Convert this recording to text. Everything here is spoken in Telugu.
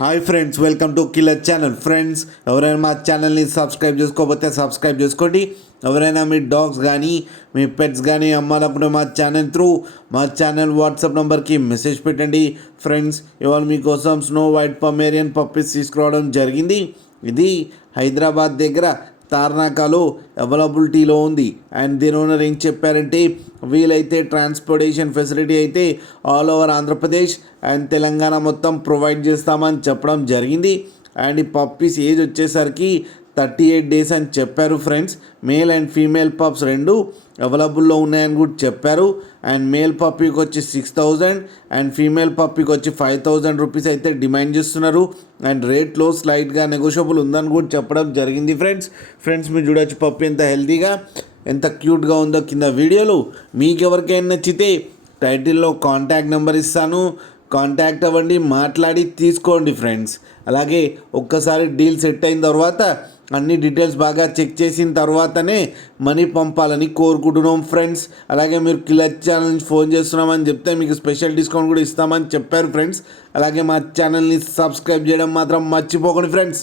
Hi friends, welcome to killer channel. Friends, ఎవరైనా మా ఛానల్ని సబ్స్క్రైబ్ చేసుకోకపోతే సబ్స్క్రైబ్ చేసుకోండి. ఎవరైనా మీ డాగ్స్ కానీ మీ పెట్స్ కానీ అమ్మాలనుకుంటే మా ఛానల్ వాట్సాప్ నెంబర్కి మెసేజ్ పెట్టండి. ఫ్రెండ్స్, ఇవాళ మీకోసం స్నో వైట్ పమేరియన్ పప్పీస్ తీసుకురావడం జరిగింది. ఇది హైదరాబాద్ దగ్గర తార్నాకాలో అవైలబిలిటీలో ఉంది. అండ్ దీని ఓనర్ ఏం చెప్పారంటే, వీలైతే ట్రాన్స్పోర్టేషన్ ఫెసిలిటీ అయితే all over Andhra Pradesh and Telangana మొత్తం ప్రొవైడ్ చేస్తామని చెప్పడం జరిగింది. అండ్ ఈ పప్పీస్ ఏజ్ వచ్చేసరికి 38 days అని చెప్పారు. Friends, male and female pups రెండు అవైలబుల్లో ఉన్నాయని కూడా చెప్పారు. అండ్ మేల్ పప్పీకి వచ్చి 6,000 అండ్ ఫీమేల్ పప్పీకి వచ్చి 5,000 రూపీస్ అయితే డిమాండ్ చేస్తున్నారు. అండ్ రేట్లో స్లైట్గా నెగోషియబుల్ ఉందని కూడా చెప్పడం జరిగింది. ఫ్రెండ్స్ మీరు చూడొచ్చు పప్పీ ఎంత హెల్తీగా ఎంత క్యూట్గా ఉందో కింద వీడియోలో. మీకు ఎవరికైనా నచ్చితే టైటిల్లో కాంటాక్ట్ నెంబర్ ఇస్తాను, కాంటాక్ట్ అవ్వండి, మాట్లాడి తీసుకోండి ఫ్రెండ్స్. అలాగే ఒక్కసారి డీల్ సెట్ అయిన తర్వాత అన్ని డీటెయిల్స్ బాగా చెక్ చేసిన తర్వాతనే మనీ పంపాలని కోరుకుంటున్నాం ఫ్రెండ్స్. అలాగే మీరు కిల్లర్ ఛానల్ నుంచి ఫోన్ చేస్తున్నామని చెప్తే మీకు స్పెషల్ డిస్కౌంట్ కూడా ఇస్తామని చెప్పారు ఫ్రెండ్స్. అలాగే మా ఛానల్ని సబ్స్క్రైబ్ చేయడం మాత్రం మర్చిపోకండి ఫ్రెండ్స్.